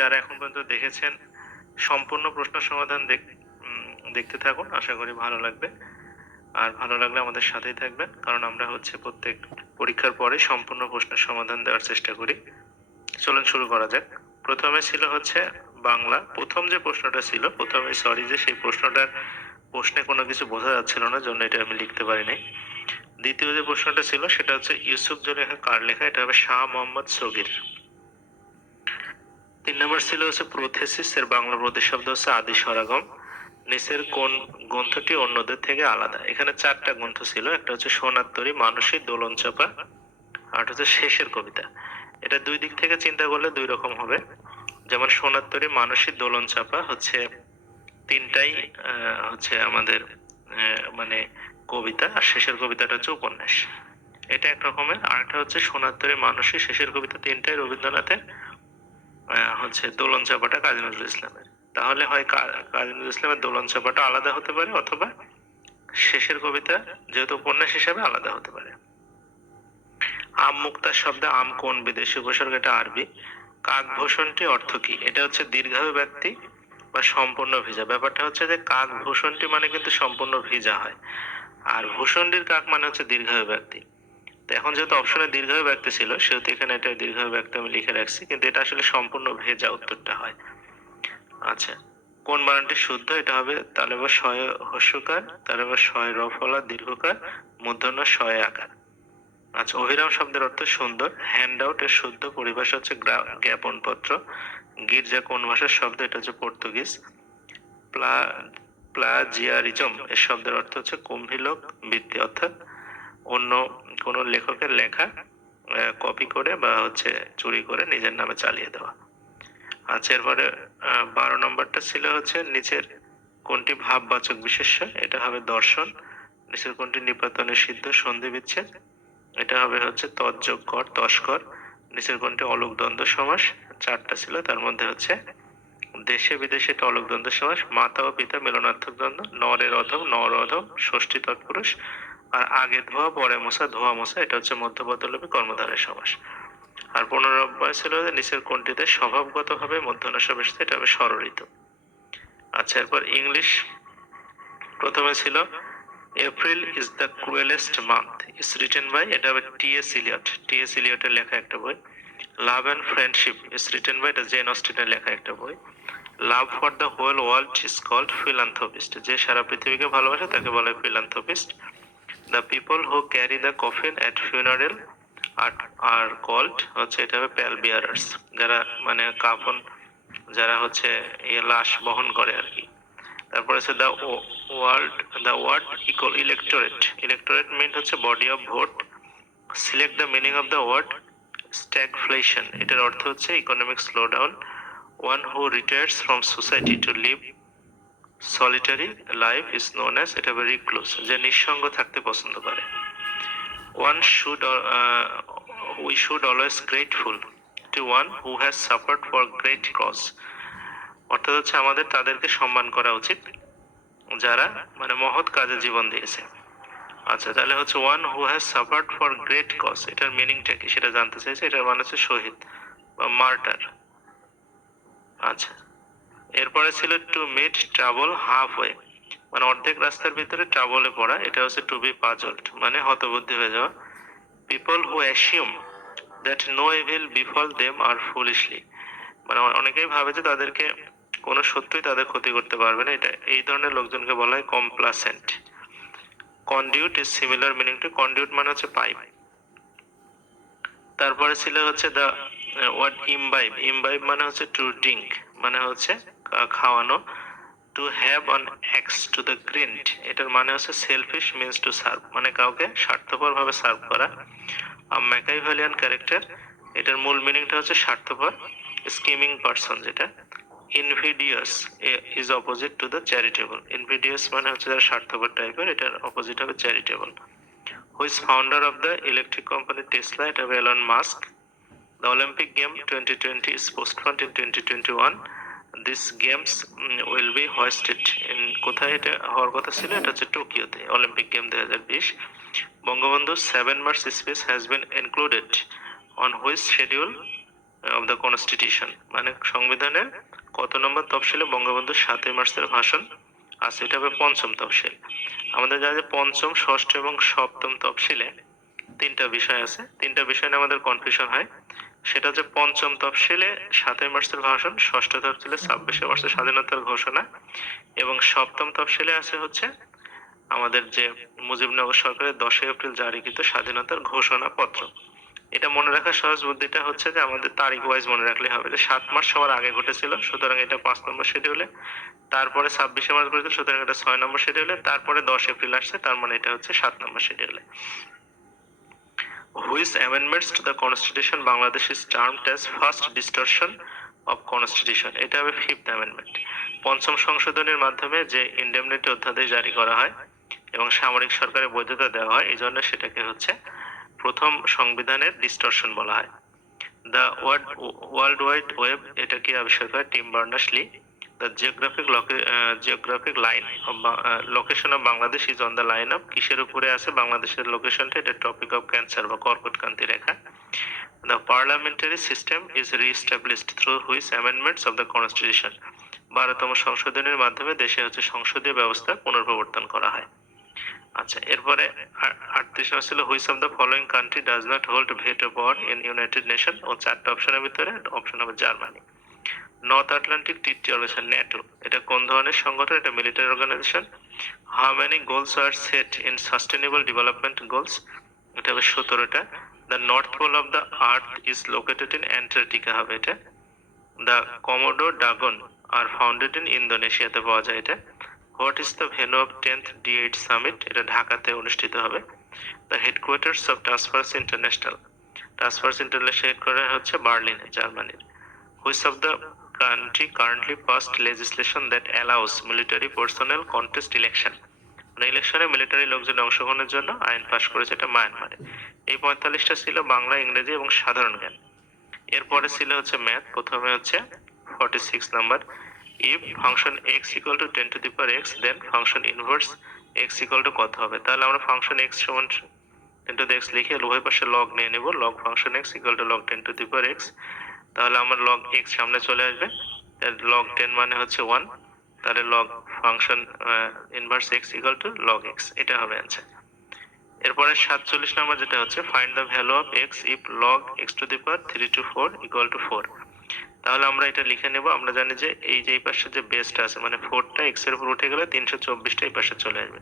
যারা এখন পর্যন্ত দেখেছেন সম্পূর্ণ প্রশ্ন সমাধান দেখতে থাকুন, আশা করি ভালো লাগবে। আর ভালো লাগলে আমাদের সাথেই থাকবেন, কারণ আমরা প্রত্যেক পরীক্ষার পরে সম্পূর্ণ প্রশ্নের সমাধান দেওয়ার চেষ্টা করি। চলুন শুরু করা যাক। প্রথমে ছিল বাংলা। প্রথম যে প্রশ্নটা ছিল, সেই প্রশ্নে কোনো কিছু বোঝা যাচ্ছিল না, জন্য এটা আমি লিখতে পারিনি। দ্বিতীয় যে প্রশ্নটা ছিল সেটা হচ্ছে ইউসুফ জুলেখা কার লেখা, এটা হবে শাহ মোহাম্মদ সগির। 3 নম্বর ছিল প্রোথেসিস এর বাংলা প্রতিশব্দ হচ্ছে আদি সরাগম। নিচের কোন গ্রন্থটি অন্যদের থেকে আলাদা? এখানে 4টা গ্রন্থ ছিল, একটা হচ্ছে সোনার তরী, মানসী, দোলন চাপা, আর হচ্ছে শেষের কবিতা। এটা দুই দিক থেকে চিন্তা করলে দুই রকম হবে। যেমন সোনার তরী, মানসী, দোলন চাপা হচ্ছে তিনটাই আমাদের মানে কবিতা, আর শেষের কবিতাটা হচ্ছে উপন্যাস। এটা এক রকমের। আরেকটা হচ্ছে সোনার তরী, মানসী, শেষের কবিতা তিনটাই রবীন্দ্রনাথের, দোলন চাপাটা কাজী নজরুল ইসলামের। তাহলে হয় কাজী নজরুল ইসলামের দোলন চাপাটা আলাদা হতে পারে, অথবা শেষের কবিতা যেহেতু উপন্যাস হিসাবে আলাদা হতে পারে। আম মুক্তার শব্দে আম কোন বিদেশি উপসর্গ? এটা আরবি। কাকভূষণটি অর্থ কি? এটা হচ্ছে দীর্ঘায়ু ব্যক্তি বা সম্পূর্ণ ভিজা। ব্যাপারটা হচ্ছে যে কাকভূষণটি মানে কিন্তু সম্পূর্ণ ভিজা হয়, আর ভূষণটির কাক মানে হচ্ছে দীর্ঘায়ু ব্যক্তি। তো এখন যেহেতু অপশনে দীর্ঘায়ু ব্যক্তি ছিল, সেহেতু এখানে এটা দীর্ঘায়ু ব্যক্তি আমি লিখে রাখছি, কিন্তু এটা আসলে সম্পূর্ণ ভেজা উত্তরটা হয়। আচ্ছা, কোন বানানটি শুদ্ধ? এটা হবে তালেবা শয় হস্যকার, তালেবা শয় রফলা দীর্ঘকার, মূর্ধন্য শয় আকার। আচ্ছা, অভিরাম শব্দের অর্থ সুন্দর। হ্যান্ড আউট এর শুদ্ধ পরিভাষা হচ্ছে জ্ঞাপন পত্র। গির্জা কোন ভাষার শব্দ? এটা হচ্ছে পর্তুগিজ। প্লাজিয়ারিজম এর শব্দের অর্থ হচ্ছে কুম্ভীলক বৃত্তি, অর্থাৎ অন্য কোন লেখকের লেখা কপি করে বা চুরি করে নিজের নামে চালিয়ে দেওয়া। আচ্ছা, এরপরে 12 নম্বরটা ছিল নিচের কোনটি ভাববাচক বিশেষ্য? এটা হবে দর্শন। নিচের কোনটি নিপাতনে সিদ্ধ সন্ধি বিচ্ছেদ? এটা হবে তজ্জকর, তস্কর। নিচের কোনটি অলুক দ্বন্দ্ব সমাস? 4টা ছিল, তার মধ্যে দেশে বিদেশে এটা অলুক দ্বন্দ্ব সমাস। মাতা ও পিতা মিলনার্থক দ্বন্দ্ব। নরের অধম, নর অধম, ষষ্ঠী তৎপুরুষ। আর আগে ধোয়া পরে মশা, ধোয়া মশা, এটা হচ্ছে মধ্যপদলোপী কর্মধারয় সমাস। আর 15 নম্বর ছিল নিচের কোনটিতে স্বভাবগতভাবে মূর্ধন্য সমাস? এটা হবে স্বরলিত। আচ্ছা, এরপর ইংলিশ। প্রথমে ছিল April is the cruellest month, is written by, এটা হবে টি.এস. ইলিয়ট। টি.এস. ইলিয়টের লেখা একটা বই। Love and friendship is written by, এটা জেন অস্টিনের লেখা একটা বই। Love for the whole world is called philanthropist, যে সারা পৃথিবীকে ভালোবাসে তাকে বলা হয় philanthropist. The people who carry the coffin at funeral are called এটা হবে প্যাল বিয়ারার্স, যারা কাফন, যারা লাশ বহন করে আর কি। তারপরে আছে the word electorate. Electorate mean body of vote. Select the meaning of the word stagflation, এটার অর্থ economic slowdown. One who retires from society to live solitary life is known as, এটা হবে রিক্লুস, যে নিঃসঙ্গ থাকতে পছন্দ করে। We should always grateful to one who has suffered for great cause, অর্থাৎ আমাদের তাদেরকে সম্মান করা উচিত যারা মহৎ কাজে জীবন দিয়েছে। আচ্ছা, তাহলে one who has suffered for great cause, এটার মিনিংটা কি সেটা জানতে চাইছে। এটার মানে শহীদ বা মার্টার। আচ্ছা, এরপরে ছিল to meet trouble half way, অর্ধেক রাস্তার ভিতরে ট্রাবলে পড়া, এটা টু বি পাজলড, হতবুদ্ধি হয়ে যাওয়া। People who assume that no evil befall them are foolishly, অনেকেই ভাবে যে তাদেরকে কোনো শত্রুই তাদের ক্ষতি করতে পারবে না, এটা এই ধরনের লোকজনকে বলা হয় complacent. Conduit is similar meaning to, conduit মানে পাইপ। তারপরে ছিল দ্য ওয়ার্ড ইমবাইব। ইমবাইব মানে টু ড্রিঙ্ক, খাওয়ানো। To have an axe to the grind, এটার মানে সেলফিশ মিন্স টু সার্ভ, কাউকে স্বার্থপর ভাবে সার্ভ করা। ম্যাকাইভেলিয়ান ক্যারেক্টার, এটার মূল মিনিংটা স্বার্থপর, স্কিমিং পারসন যেটা। Invidious is opposite to the charitable. Invidious মানে যারা স্বার্থপর টাইপের, এটার অপোজিট হবে charitable. Who is founder of the electric company Tesla? এটা হবে Elon Musk. The Olympic game 2020 is postponed in 2021. These games will be hosted in, কোথায় এটা হওয়ার কথা ছিল? এটা টোকিওতে, Olympic game 2020। Bangabandhu 7 Mars speech has been included on which schedule? Of the constitution, মানে সংবিধানের কত নম্বর তফসিলে বঙ্গবন্ধুর 7ই মার্চের ভাষণ আছে, এটা হবে পঞ্চম তফসিল। আমাদের জানা যে পঞ্চম, ষষ্ঠ এবং সপ্তম তফসিলে তিনটা বিষয় আছে, তিনটা বিষয় নিয়ে আমাদের কনফিউশন হয়। সেটা হচ্ছে পঞ্চম তফসিলে 7ই মার্চের ভাষণ, ষষ্ঠ তফসিলে 26শে মার্চের স্বাধীনতার ঘোষণা, এবং সপ্তম তফসিলে আছে হচ্ছে আমাদের যে মুজিবনগর সরকারের 10ই এপ্রিল জারিকৃত স্বাধীনতার ঘোষণাপত্র। এটা মনে রাখার সহজ বুদ্ধিটা হচ্ছে যে আমাদের তারিখ ওয়াইজ মনে রাখলে হবে, যে 7 মার্চ সবার আগে ঘটেছিল, সুতরাং এটা 5 নম্বর শিডিউলে, তারপরে 26শে মার্চ ঘটেছিল, সুতরাং এটা 6 নম্বর শিডিউলে, তারপরে 10 এপ্রিল আসছে, তার মানে এটা হচ্ছে 7 নম্বর শিডিউলে। Which amendments to the constitution Bangladesh is termed as first distortion of constitution? এটা হবে 5th amendment। পঞ্চম সংশোধনীর মাধ্যমে যে ইন্ডেমনিটি অধ্যাদেশ জারি করা হয় এবং সামরিক সরকারের বৈধতা দেওয়া হয়, এই জন্য সেটাকে হচ্ছে প্রথম সংবিধানের ডিস্টরশন বলা হয়। দ্য ওয়ার্ল্ড ওয়াইড ওয়েব এটা কি আবিষ্কার করে team Berners-Lee. The geographic line of location of Bangladesh is on the line of, কিসের উপরে আছে বাংলাদেশের লোকেশনটা, এটা টপিক অফ ক্যান্সার বা কর্কটক্রান্তি রেখা। The parliamentary system is reestablished through which amendments of the constitution, 12তম সংশোধনীর মাধ্যমে দেশে হচ্ছে সংসদীয় ব্যবস্থা পুনর্প্রবর্তন করা হয়। আচ্ছা, এরপরে 38 ছিল which of the following country does not hold veto power in United Nation, ও 4টা অপশনের ভিতরে অপশন হবে Germany. North Atlantic Treaty Organization NATO, এটা কোন ধরনের সংগঠন, এটা military organization. How many goals are set in sustainable development goals, এটা হবে 17টা। The north pole of the earth is located in Antarctica হবে এটা। The Komodo dragon are founded in ইন্দোনেশিয়াতে পাওয়া যায় এটা। What is the venue of 10th D8 summit, এটা ঢাকাতে অনুষ্ঠিত হবে। The headquarters of task force international, task force international headquarter হচ্ছে বার্লিনে, জার্মানির। Which of the country currently passed legislation that allows military personnel contest election, মানে ইলেকশনে মিলিটারি লোকজন অংশগ্রহণের জন্য আইন পাশ করেছে, এটা মায়ানমারে। এই 45টা ছিল বাংলা, ইংরেজি এবং সাধারণ জ্ঞান। এরপরে ছিল হচ্ছে ম্যাথ, প্রথমে হচ্ছে 46 number, if function x equal to 10 to the power x then function inverse x equal to কত হবে। তাহলে আমরা ফাংশন x সমান 10 to the x লিখে উভয় পাশে লগ নিয়ে নেব, log function x equal to log 10 to the power x। তাহলে আমার log x সামনে চলে আসবে, log 10 মানে হচ্ছে 1, তাহলে log function inverse x equal to log x, এটা হবে आंसर। এরপরে 47 নাম্বার যেটা হচ্ছে find the value of x if log x to the power 3 to 4 equal to 4। তাহলে আমরা এটা লিখে নেব, আমরা জানি যে এই পাশে যে বেসটা আছে মানে 4টা x এর উপর উঠে গেলে 324টা এই পাশে চলে আসবে,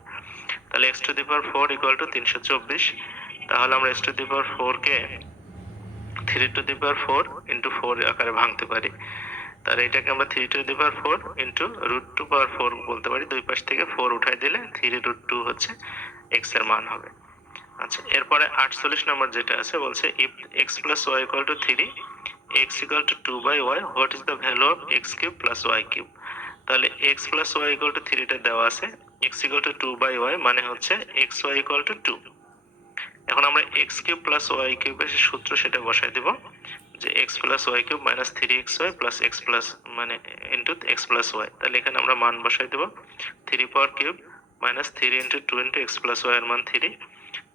তাহলে x to the power 4 equal to 324। তাহলে আমরা x to the power 4 K 3 to the power 4 into 4 আকারে ভাঙতে পারি, তাহলে এটাকে আমরা 3 to the power 4 into root 2 power 4 বলতে পারি। দুই পাশ থেকে 4 উঠাই দিলে 3 root 2 হচ্ছে x এর মান হবে। আচ্ছা, এরপরে 48 নম্বর যেটা আছে বলছে if x plus y equal to 3 x equal to 2 by y what is the value of x cube plus y cube। তাহলে x plus y equal to 3 টা দেওয়া আছে, x equal to 2 by y মানে হচ্ছে xy equal to 2। এখন আমরা x cube plus y cube এর সূত্র সেটা বসাই দেব, যে x plus y cube minus 3xy plus x plus মানে into x plus y। তাহলে এখানে আমরা মান বসাই দেব 3 power cube minus 3 into 2 into x plus y এর মান 3।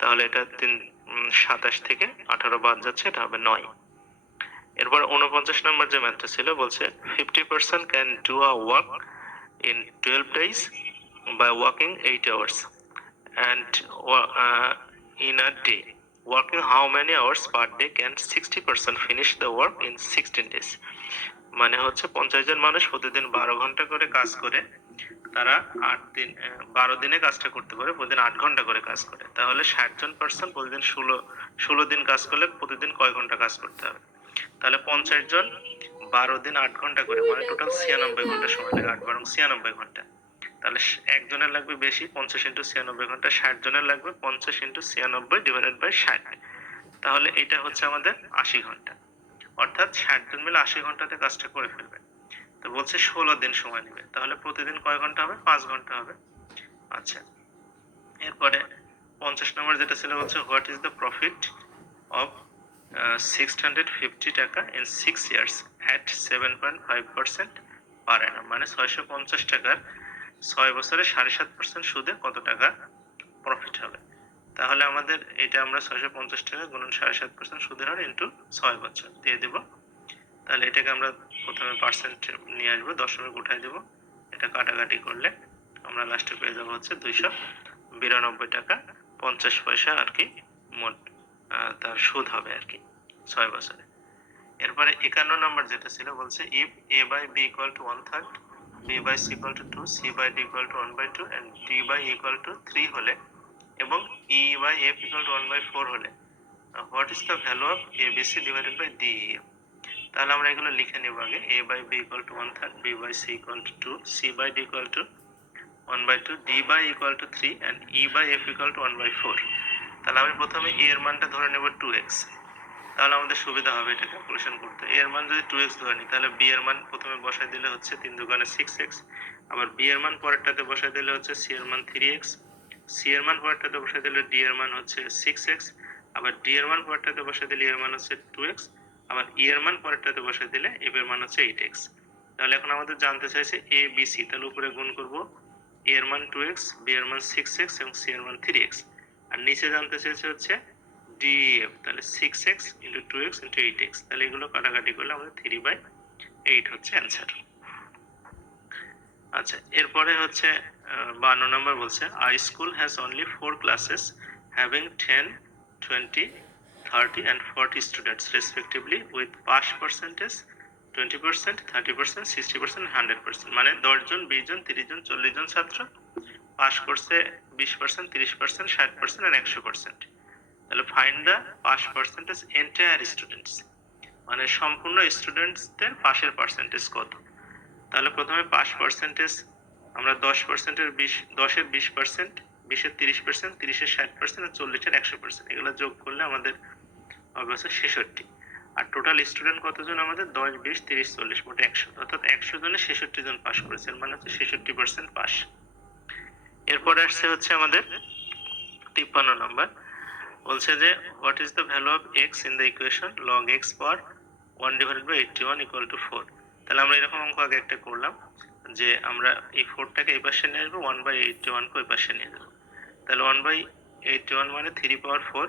তাহলে এটা 27 থেকে 18 বাদ যাচ্ছে, এটা হবে 9। এরপর 49 নম্বর যে ম্যাথটা ছিল বলছে 50% can do a work in 12 days by working 8 hours and in a day working how many hours per day can 60% finish the work in 16 days। মানে হচ্ছে 50 জন মানুষ প্রতিদিন 12 ঘন্টা করে কাজ করে, তারা 12 দিনে কাজটা করতে পারে, প্রতিদিন 8 ঘন্টা করে কাজ করে। তাহলে 60 জন পারসন প্রতিদিন 16 দিন কাজ করলে প্রতিদিন কয় ঘন্টা কাজ করতে হবে। তাহলে 50 জন 12 দিন 8 ঘন্টা করে মানে টোটাল 96 ঘন্টা সময় লাগে, 8 12 96 ঘন্টা। তাহলে একজনের লাগবে বেশি 50 ইনটু 96 ঘন্টা, 60 জনের লাগবে 50 ইনটু 96 ডিভাইডেড বাই 60। তাহলে এটা হচ্ছে আমাদের 80 ঘন্টা, অর্থাৎ 60 জন মিলে 80 ঘন্টাতে কাজটা করে ফেলবে। তো বলছে 16 দিন সময় নেবে, তাহলে প্রতিদিন কয় ঘন্টা হবে, 5 ঘন্টা হবে। আচ্ছা, এরপরে 50 নম্বর যেটা ছিল বলছে what is the profit of 650 টাকা in 6 years at 7.5% per annum, মানে 650 টাকার 6 বছরে 7.5% সুদে কত টাকা প্রফিট হবে। তাহলে আমাদের এটা আমরা 650 টাকা গুণন 7.5% সুদের হার ইনটু 6 বছর দিয়ে দেব তাহলে এটাকে আমরা প্রথমে পার্সেন্ট নিয়ে আসবো, দশমিক উঠাই দেবো, এটা কাটাকাটি করলে আমরা লাস্টে পেয়ে যাবো হচ্ছে 292 টাকা 50 পয়সা আর কি মোট তার সুদ হবে আর কি 6 বছরে। এরপরে 51 নম্বর যেটা ছিল বলছে if a by b equal to 1/3, b by c equal to 2, c by d equal to 1/2 and d by e equal to 3 হলে এবং e by f equal to 1/4 হলে what is the value of abc divided by def? তাহলে আমরা এগুলো লিখে নেব আগে। a by b equal to 1/3, b by c equal to 2, c by d equal to 1/2, d by e equal to 3 and e by f equal to 1/4। তাহলে আমি প্রথমে a এর মানটা ধরে নেব 2x, তাহলে আমাদের সুবিধা হবে এটা ক্যালকুলেশন করতে। a এর মান যদি 2x ধরে নিই তাহলে b এর মান প্রথমে বসাই দিলে হচ্ছে 3 দুগুণে 6x, আবার b এর মান পরেরটাতে বসাই দিলে হচ্ছে c এর মান 3x, c এর মান পরেরটাতে বসাই দিলে d এর মান হচ্ছে 6x, আবার d এর মান পরেরটাতে বসাই দিলে এর মান হচ্ছে 2x, আবার e এর মান পরেরটাতে বসাই দিলে f এর মান হচ্ছে 8x। তাহলে এখন আমাদের জানতে চাইছে a b c, তাহলে উপরে গুণ করব, a এর মান 2x, b এর মান 6x এবং c এর মান 3x, আর নিচে জানতে চাইছে হচ্ছে df, তাহলে 6x into 2x into 8x, তাহলে এগুলো কাটাকাটি করলে আমাদের 3/8 হচ্ছে অ্যান্সার। আচ্ছা, এরপরে হচ্ছে 52 নম্বর বলছে a school has only 4 classes having 10, 20, 30 and 40 students respectively with pass percentage 20%, 30%, 60%, 100%, মানে 10 জন, 20 জন, 30 জন, 40 জন ছাত্র পাস করছে 20%, 30%, 60% আর 100%। তাহলে find the pass percentage entire students, মানে সম্পূর্ণ স্টুডেন্টসদের পাশের পার্সেন্টেজ কত। তাহলে প্রথমে পাস পার্সেন্টেজ আমরা 10%-এর 10-এর 20%, 20-এর 30%, 30-এর 60% আর 40-এর 100%, এগুলো যোগ করলে আমাদের হবে হচ্ছে 66। আর টোটাল স্টুডেন্ট কতজন আমাদের 10, 20, 30, 40 মোট 100, অর্থাৎ 100 জনে 66 জন পাস করেছে, মানে হচ্ছে 66% পাস। এরপরে আসছে হচ্ছে আমাদের 53 নম্বর, বলছে যে what is the value of x in the equation log x power 1 divided by 81 equal to 4। তাহলে আমরা এরকম অঙ্ক আগে একটা করলাম যে আমরা এই 4টাকে এই পাশে নিয়ে আসবো, 1/81 কে ওই পাশে নিয়ে যাবো। তাহলে 1/81 মানে 3 পাওয়ার 4,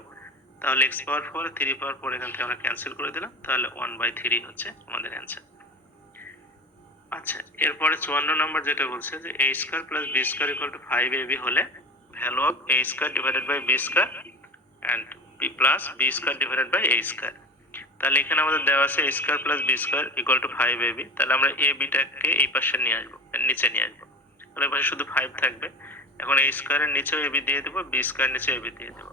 তাহলে x পাওয়ার 4 3 পাওয়ার 4 এখান থেকে আমরা ক্যান্সেল করে দিলাম, তাহলে 1/3 হচ্ছে আমাদের অ্যান্সার। আচ্ছা, এরপরে 54 নম্বর যেটা বলছে যে a square plus b square equal to 5ab হলে value of a square divided by b square and b plus b square divided by a square। তাহলে এখানে আমাদের দেওয়া আছে a square plus b square equal to 5ab, তাহলে আমরা a b টাকে এই পাশে নিয়ে আসবো, নিচে নিয়ে আসবো, তাহলে পাশে শুধু 5 থাকবে। এখন a square এর নিচেও ab দিয়ে দেব, b square নিচে ab দিয়ে দেব,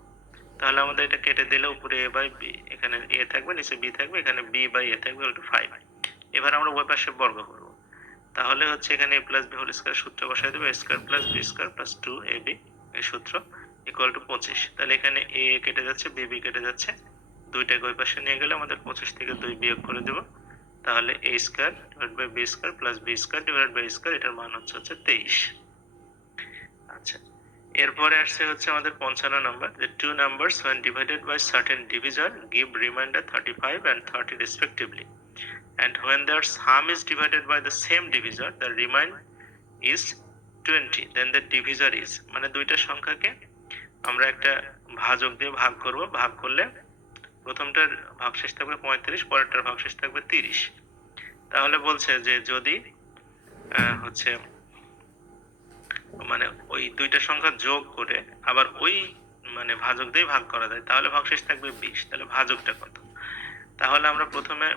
তাহলে আমাদের এটা কেটে দিলে উপরে a by b, এখানে a থাকবে, নিচে b থাকবে, এখানে b by a থাকবে equal to 5। এবার আমরা ওই পাশে বর্গ করব, তাহলে হচ্ছে এখানে a plus b whole square সূত্র বসাই দেব, a square plus b square plus 2ab এই সূত্র ইকুয়াল টু 25। তাহলে এখানে a কেটে যাচ্ছে, b b কেটে যাচ্ছে, দুইটাকে ওই পাশে নিয়ে গেলে আমাদের 25 থেকে 2 বিয়োগ করে দেব, তাহলে a square divide by b square plus b square divide by square, এটার মান হচ্ছে 23। আচ্ছা, এরপরে আসছে হচ্ছে আমাদের 55 নাম্বার, যে two numbers when divided by certain divisor give remainder 35 and 30 respectively, and when their sum is divided by the same divisor the remainder is 20, then the divisor is, মানে দুইটা সংখ্যাকে আমরা একটা ভাজক দিয়ে ভাগ করব, ভাগ করলে প্রথমটার ভাগশেষ থাকবে 35, পরেরটার ভাগশেষ থাকবে 30। তাহলে বলছে যে যদি হচ্ছে মানে ওই দুইটা সংখ্যা যোগ করে আবার ওই মানে ভাজক দিয়ে ভাগ করা যায় তাহলে ভাগশেষ থাকবে 20, তাহলে ভাজকটা কত। তাহলে আমরা প্রথমে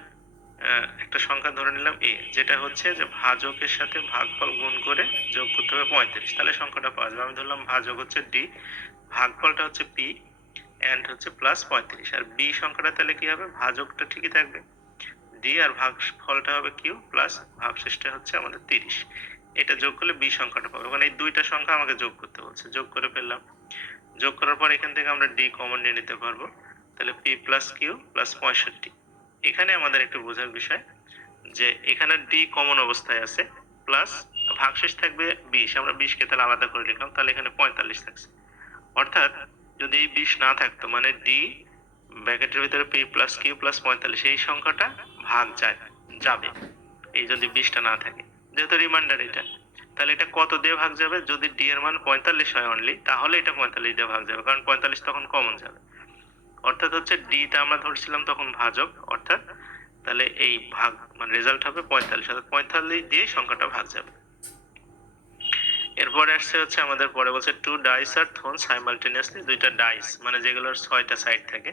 একটা সংখ্যা ধরে নিলাম a, যেটা হচ্ছে যে ভাজকের সাথে ভাগফল গুণ করে যোগ করতে হবে 35, তাহলে সংখ্যাটা পাওয়া যাবে। আমি ধরলাম ভাজক হচ্ছে d, ভাগফলটা হচ্ছে p and হচ্ছে প্লাস 35, আর b সংখ্যাটা তাহলে কি হবে, ভাজকটা ঠিকই থাকবে d আর ভাগফলটা হবে q প্লাস ভাগশেষটা হচ্ছে আমাদের 30, এটা যোগ করলে b সংখ্যাটা পাবো। মানে এই দুইটা সংখ্যা আমাকে যোগ করতে বলছে, যোগ করে ফেললাম, যোগ করার পর এখান থেকে আমরা d কমন নিয়ে নিতে পারবো, তাহলে p প্লাস q প্লাস 65। এখানে আমাদের একটু বোঝার বিষয় যে এখানে d কমন অবস্থায় আছে, প্লাস ভাগশেষ থাকবে 20, আমরা 20 কে তাহলে আলাদা করে লিখলাম, তাহলে এখানে 45 থাকছে। অর্থাৎ যদি এই 20 না থাকতো মানে d ব্র্যাকেটের ভিতরে p প্লাস q প্লাস 45 এই সংখ্যাটা ভাগ যাবে, এই যদি 20টা না থাকে, যেহেতু রিমাইন্ডার এটা, তাহলে এটা কত দিয়ে ভাগ যাবে, যদি d এর মান 45 হয় অনলি তাহলে এটা 45 দিয়ে ভাগ যাবে, কারণ 45 তখন কমন যাবে। অর্থাৎ হচ্ছে d টা আমরা ধরছিলাম তখন ভাজক, অর্থাৎ তাহলে এই ভাগ মানে রেজাল্ট হবে 45, অর্থাৎ 45 দিয়ে সংখ্যাটা ভাগ যাবে। এরপরে আসছে হচ্ছে আমাদের পরে বলছে টু ডাইস আর থ্রোন সাইমালটেনিয়াসলি, দুইটা ডাইস মানে যেগুলোর 6টা সাইড থাকে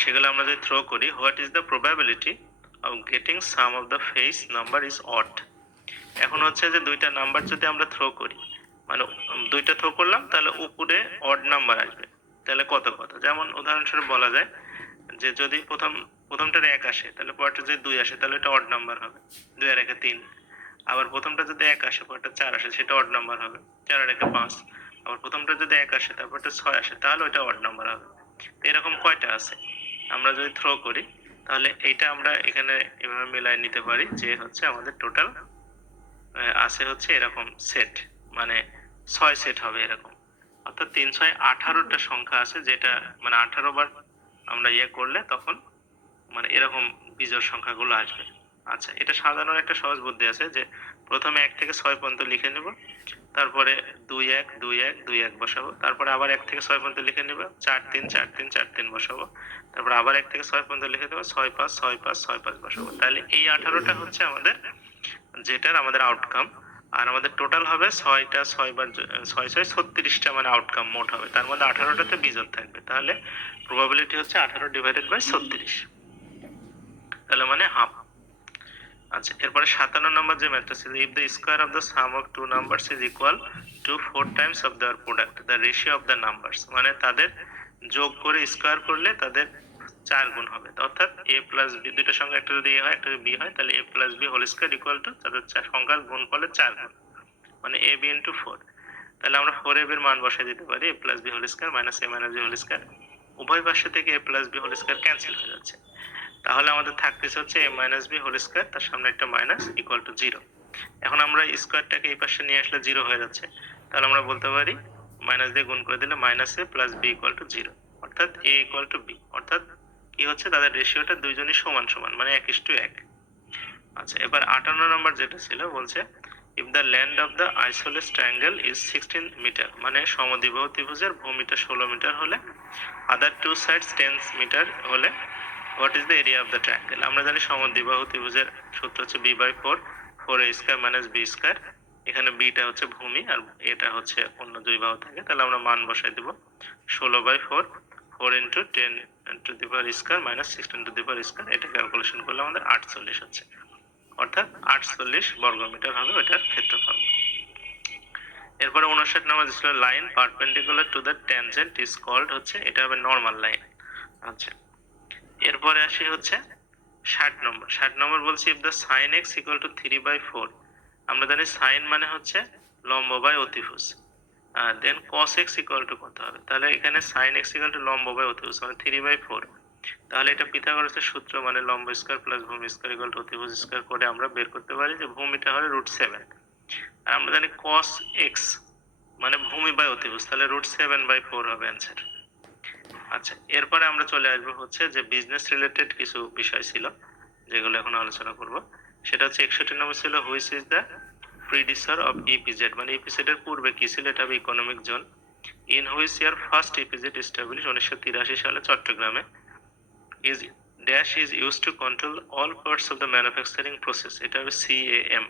সেগুলো আমরা যদি থ্রো করি, what is the probability of getting some of the face number is odd. এখন হচ্ছে যে দুইটা নাম্বার যদি আমরা থ্রো করি, মানে দুইটা থ্রো করলাম তাহলে উপরে অড নাম্বার আসবে, তাহলে কত কত, যেমন উদাহরণস্বরূপ বলা যায় যে যদি প্রথমটার 1 আসে তাহলে পরেরটা যদি 2 আসে তাহলে এটা অড নাম্বার হবে, 2 আর 1 3। আবার প্রথমটা যদি 1 আসে পরেরটা 4 আসে সেটা অড নাম্বার হবে, 4 আর 1 5। আবার প্রথমটা যদি 1 আসে তারপরটা 6 আসে তাহলে ওটা অড নাম্বার হবে। তো এরকম কয়টা আছে আমরা যদি থ্রো করি তাহলে এইটা আমরা এখানে এভাবে মিলাই নিতে পারি যে হচ্ছে আমাদের টোটাল আছে হচ্ছে এরকম সেট, মানে 6 সেট হবে এরকম, অর্থাৎ 3 6 18টা সংখ্যা আছে, যেটা মানে 18 বার আমরা করলে তখন মানে এরকম বিজোড় সংখ্যাগুলো আসবে। আচ্ছা, এটা সাজানোর একটা সহজ বুদ্ধি আছে যে প্রথমে 1 থেকে 6 পর্যন্ত লিখে নেব, তারপরে 2 1 2 1 2 1 বসাবো, তারপরে আবার 1 থেকে 6 পর্যন্ত লিখে নেব, 4 3 4 3 4 3 বসাবো, তারপর আবার 1 থেকে 6 পর্যন্ত লিখে দেব, 6 5 6 5 6 5 বসাবো। তাহলে এই 18টা হচ্ছে আমাদের যেটার আমাদের আউটকাম। আর আমাদের টোটাল হবে 6টা 6 বার 6 6 36টা মানে আউটকাম মোট হবে, তার মধ্যে 18টাতে বিজোড় থাকবে, তাহলে প্রবাবিলিটি হচ্ছে 18 ডিভাইডেড বাই 36, তাহলে মানে হাফ। আচ্ছা, এরপরে 57 নম্বর যে ম্যাথটা ছিল, if the square of the sum of two numbers is equal to 4 times of their product the ratio of the numbers, মানে তাদের যোগ করে স্কয়ার করলে তাদের 4 গুণ হবে, অর্থাৎ a প্লাস b দুইটার সঙ্গে একটা যদি a হয় একটা যদি b হয় তাহলে a plus b whole square equal to তাদের সংখ্যার গুণফলের 4 গুণ, মানে ab ইনটু 4। তাহলে আমরা 4ab এর মান বসাই দিতে পারি a plus b whole square minus a minus b whole square, উভয় পাশে থেকে a plus b whole square cancel হয়ে যাচ্ছে, তাহলে আমাদের থাকতেছে হচ্ছে a minus b whole square, তার সামনে একটা মাইনাস ইকুয়াল টু 0। এখন আমরা স্কয়ারটাকে এই পাশে নিয়ে আসলে 0 হয়ে যাচ্ছে, তাহলে আমরা বলতে পারি মাইনাস দিয়ে গুণ করে দিলে minus a plus b equal to 0, অর্থাৎ a ইকুয়াল টু b, অর্থাৎ কি হচ্ছে তাদের রেশিওটা দুইজনই সমান সমান মানে 1:1। আচ্ছা, এবার 58 নম্বর যেটা ছিল বলছে if the length of the isosceles triangle is 16 metre, মানে সমদ্বিবাহু ত্রিভুজের ভূমিটা 16 মিটার হলে other two sides 10 মিটার হলে what is the area of the triangle। আমরা জানি সমদ্বিবাহু ত্রিভুজের সূত্র হচ্ছে b by 4 4a square minus b square, এখানে b টা হচ্ছে ভূমি আর এটা হচ্ছে অন্য দুই বাহু থাকে, তাহলে আমরা মান বসাই দেব 16/4 4 into 10 to the power square minus 16 to the power square, এটা ক্যালকুলেশন করলে আমাদের 48 হচ্ছে, অর্থাৎ 48 বর্গমিটার হবে ওটার ক্ষেত্রফল। এরপরে 59 নম্বর ছিল line perpendicular to the tangent is called, হচ্ছে এটা হবে নরমাল লাইন। আচ্ছা, এরপরে আসি হচ্ছে 60 নম্বর বলছি if the sin x equal to 3/4, আমরা জানি sin মানে হচ্ছে লম্ব বাই অতিভুজ, দেন cos x equal to কত হবে, তাহলে এখানে sin x equal to লম্ব বাই অতিভুজ মানে 3/4, তাহলে এটা পিথাগোরাসের সূত্র মানে লম্ব স্কয়ার প্লাস ভূমি স্কয়ার ইকুয়াল টু অতিভুজ স্কয়ার করে আমরা বের করতে পারি যে ভূমিটা হবে √7, আর আমরা জানি cos x মানে ভূমি বাই অতিভুজ, তাহলে √7/4 হবে অ্যানসার। আচ্ছা, এরপরে আমরা চলে আসবো হচ্ছে যে বিজনেস রিলেটেড কিছু বিষয় ছিল যেগুলো এখন আলোচনা করব, সেটা হচ্ছে 61 নম্বর ছিল which is the predecessor of EPZ, মানে ইপিজেড এর পূর্বে কি ছিল, এটা হবে economic zone. In which year first EPZ establish, 1983 সালে চট্টগ্রামে। Is dash is used to control all parts of the manufacturing process, এটা হবে CAM.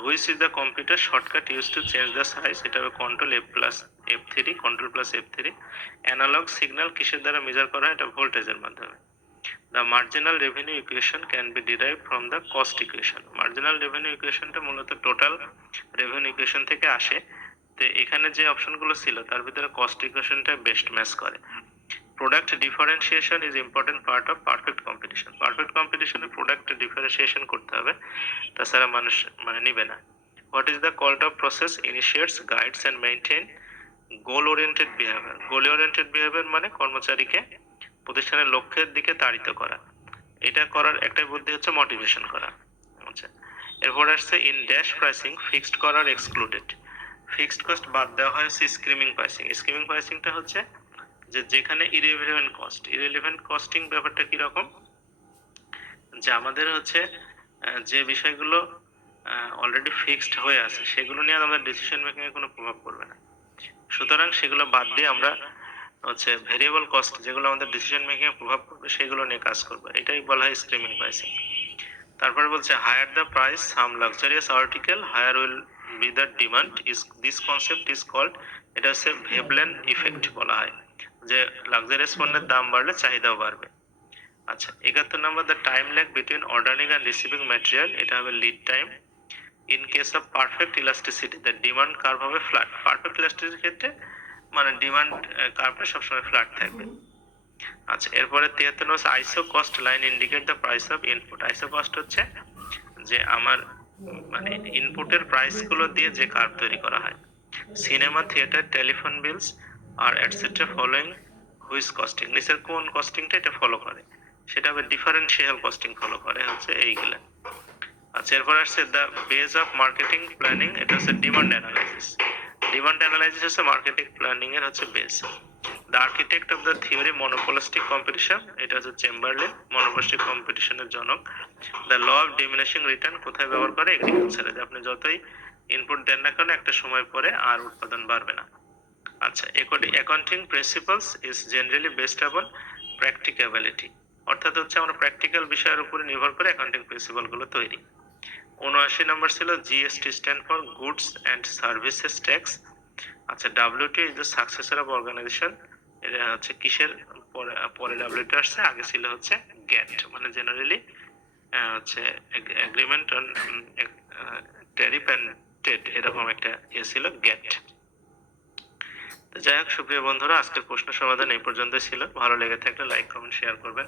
Which is the computer shortcut use to change the size, এটা হবে control F plus F3, control plus F3। Analog signal কিসের দ্বারা measure করা হয়, এটা ভোল্টেজের মাধ্যমে। The marginal revenue equation can be derived from the cost equation, marginal revenue equationটা মূলত টোটাল রেভিনিউ ইকুয়েশন থেকে আসে, তো এখানে যে অপশনগুলো ছিল তার ভিতরে কস্ট ইকুয়েশনটা বেস্ট ম্যাচ করে। Product differentiation is important part of perfect competition, perfect কম্পিটিশনে প্রোডাক্ট ডিফারেন্সিয়েশন করতে হবে, তাছাড়া মানুষ মানে নিবে না। What is the called of process initiates guides and maintain goal oriented behaviour, goal oriented behaviour মানে কর্মচারীকে প্রতিষ্ঠানের লক্ষ্যের দিকে তাড়িত করা, এটা করার একটাই বুদ্ধি হচ্ছে মোটিভেশন করা। আচ্ছা, এরপর আসছে ইন ড্যাশ প্রাইসিং ফিক্সড করার এক্সক্লুডেড, ফিক্সড কস্ট বাদ দেওয়া হয় হচ্ছে স্ক্রিমিং প্রাইসিং। স্ক্রিমিং প্রাইসিংটা হচ্ছে যে যেখানে ইররিলেভেন্ট কস্টিং ব্যাপারটা কি রকম, যে আমাদের হচ্ছে যে বিষয়গুলো অলরেডি ফিক্সড হয়ে আছে সেগুলো নিয়ে আমাদের ডিসিশন মেকিং এ কোনো প্রভাব পড়বে না, সুতরাং সেগুলো বাদ দিয়ে আমরা হচ্ছে ভেরিয়েবল কস্ট যেগুলো আমাদের ডিসিশন মেকিং এ প্রভাব পড়বে সেগুলো নিয়ে কাজ করবে, এটাই বলা হয় স্ট্রিমিং প্রাইসিং। তারপরে বলছে higher the price some luxurious article higher will be the demand is this concept is called, এটা হচ্ছে ভেবলেন ইফেক্ট বলা হয়, যে লাক্সারিয়াস পণ্যের দাম বাড়লে চাহিদাও বাড়বে। আচ্ছা 71 নম্বর, the time lag between ordering and receiving material, এটা হবে lead time. In case of perfect elasticity the demand curve হবে ফ্ল্যাট। পারফেক্ট ইলাস্টিসিটির ক্ষেত্রে মানে ডিমান্ড কার্ভটা সবসময় ফ্ল্যাট থাকবে। আচ্ছা এরপরে 73 নম্বর, আইসো cost line indicate the price of input. আইসো কস্ট হচ্ছে যে আমার মানে ইনপুটের প্রাইস গুলো দিয়ে যে কার্ভ তৈরি করা হয়। সিনেমা, থিয়েটার, টেলিফোন বিলস আর এটসেট্রা ফলোইং হুইচ কস্টিং, নিচের কোন কস্টিংটা এটা ফলো করে, সেটা হবে ডিফারেন্সিয়াল কস্টিং ফলো করে হচ্ছে এইগুলা। আচ্ছা এরপর আসছে the base of marketing planning, এটা হচ্ছে ডিমান্ড অ্যানালাইসিস। ডিমান্ড অ্যানালাইসিস হচ্ছে মার্কেটিং প্ল্যানিং এর হচ্ছে base. The architect of the theory monopolistic competition, এটা হচ্ছে চেম্বারলিন, মনোপোলিস্টিক কম্পিটিশনের জনক। The law of diminishing return কোথায় ব্যবহার করে, এগ্রিকালচারে, যে আপনি যতই ইনপুট দেন না কেন একটা সময় পরে আর উৎপাদন বাড়বে না। আচ্ছা accounting principles is generally based আপন প্র্যাকটিক্যাবিলিটি, অর্থাৎ হচ্ছে আমরা প্র্যাকটিক্যাল বিষয়ের উপরে নির্ভর করে অ্যাকাউন্টিং প্রিন্সিপাল গুলো তৈরি। 79 নম্বর ছিল GST stand for goods and services tax. আচ্ছা WT is the successor of organization, এটা হচ্ছে কিসের পরে পরে ডাব্লিউটি আসছে, আগে ছিল হচ্ছে গ্যাট, মানে জেনারেলি হচ্ছে agreement on tariff and trade, এরকম একটা ইয়ে ছিল গ্যাট। তো যাই হোক সুপ্রিয় বন্ধুরা, আজকের প্রশ্ন সমাধান এই পর্যন্ত ছিল। ভালো লেগে থাকলে লাইক কমেন্ট শেয়ার করবেন।